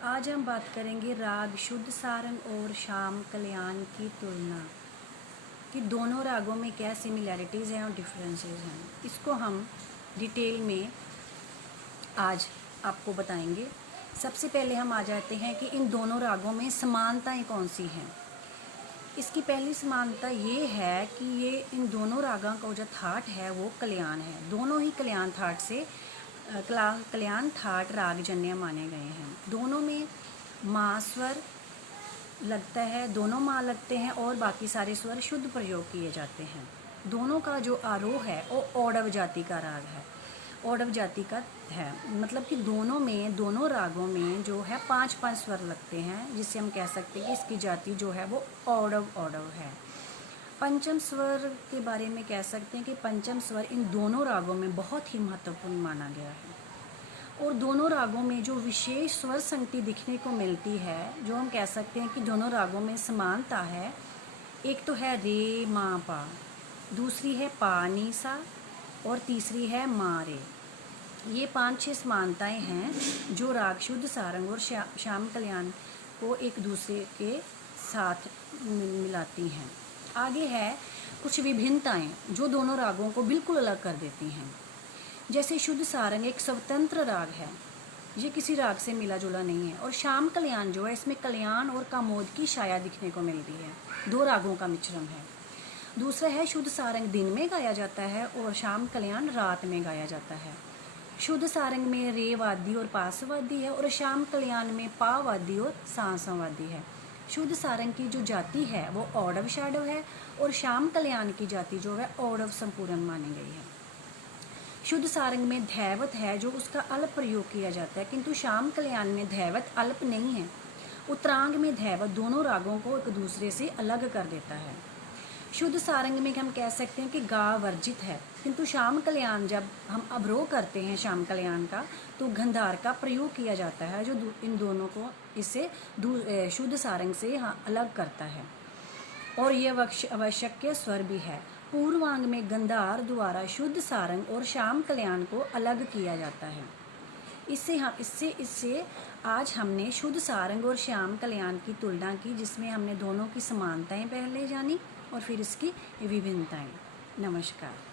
आज हम बात करेंगे राग शुद्ध सारंग और श्याम कल्याण की तुलना कि दोनों रागों में क्या सिमिलैरिटीज़ हैं और डिफरेंसेस हैं। इसको हम डिटेल में आज आपको बताएंगे। सबसे पहले हम आ जाते हैं कि इन दोनों रागों में समानताएं कौन सी हैं। इसकी पहली समानता ये है कि ये इन दोनों रागों का जो थाट है वो कल्याण है। दोनों ही कल्याण थाट से कल्याण थाट रागजन्य माने गए हैं। दोनों में माँ स्वर लगता है, दोनों माँ लगते हैं और बाकी सारे स्वर शुद्ध प्रयोग किए जाते हैं। दोनों का जो आरोह है वो औडव जाति का राग है, औडव जाति का है। मतलब कि दोनों रागों में जो है 5-5 स्वर लगते हैं, जिससे हम कह सकते हैं कि इसकी जाति जो है वो औडव है। पंचम स्वर के बारे में कह सकते हैं कि पंचम स्वर इन दोनों रागों में बहुत ही महत्वपूर्ण माना गया है। और दोनों रागों में जो विशेष स्वर संगति दिखने को मिलती है, जो हम कह सकते हैं कि दोनों रागों में समानता है, एक तो है रे मा पा, दूसरी है पा नी सा और तीसरी है मा रे। ये 5-6 समानताएं हैं जो राग शुद्ध सारंग और श्याम कल्याण को एक दूसरे के साथ मिलाती हैं। आगे है कुछ विभिन्नताएं जो दोनों रागों को बिल्कुल अलग कर देती हैं। जैसे शुद्ध सारंग एक स्वतंत्र राग है, ये किसी राग से मिला जुला नहीं है। और श्याम कल्याण जो है, इसमें कल्याण और कामोद की छाया दिखने को मिलती है, दो रागों का मिश्रण है। दूसरा है शुद्ध सारंग दिन में गाया जाता है और श्याम कल्याण रात में गाया जाता है। शुद्ध सारंग में रे वाद्य और पास वाद्य है और श्याम कल्याण में पा वाद्य और सांस वाद्य है। शुद्ध सारंग की जो जाति है वो औडव शाडव है और श्याम कल्याण की जाति जो है औडव संपूर्ण मानी गई है। शुद्ध सारंग में धैवत है जो उसका अल्प प्रयोग किया जाता है, किंतु श्याम कल्याण में धैवत अल्प नहीं है। उत्तरांग में धैवत दोनों रागों को एक दूसरे से अलग कर देता है। शुद्ध सारंग में हम कह सकते हैं कि गा वर्जित है, किंतु श्याम कल्याण जब हम अवरोह करते हैं श्याम कल्याण का, तो गंधार का प्रयोग किया जाता है, जो इन दोनों को इससे शुद्ध सारंग से अलग करता है। और ये आवश्यक स्वर भी है। पूर्वांग में गंधार द्वारा शुद्ध सारंग और श्याम कल्याण को अलग किया जाता है। इससे आज हमने शुद्ध सारंग और श्याम कल्याण की तुलना की, जिसमें हमने दोनों की समानताएं पहले जानी और फिर इसकी विभिन्नताएं। नमस्कार।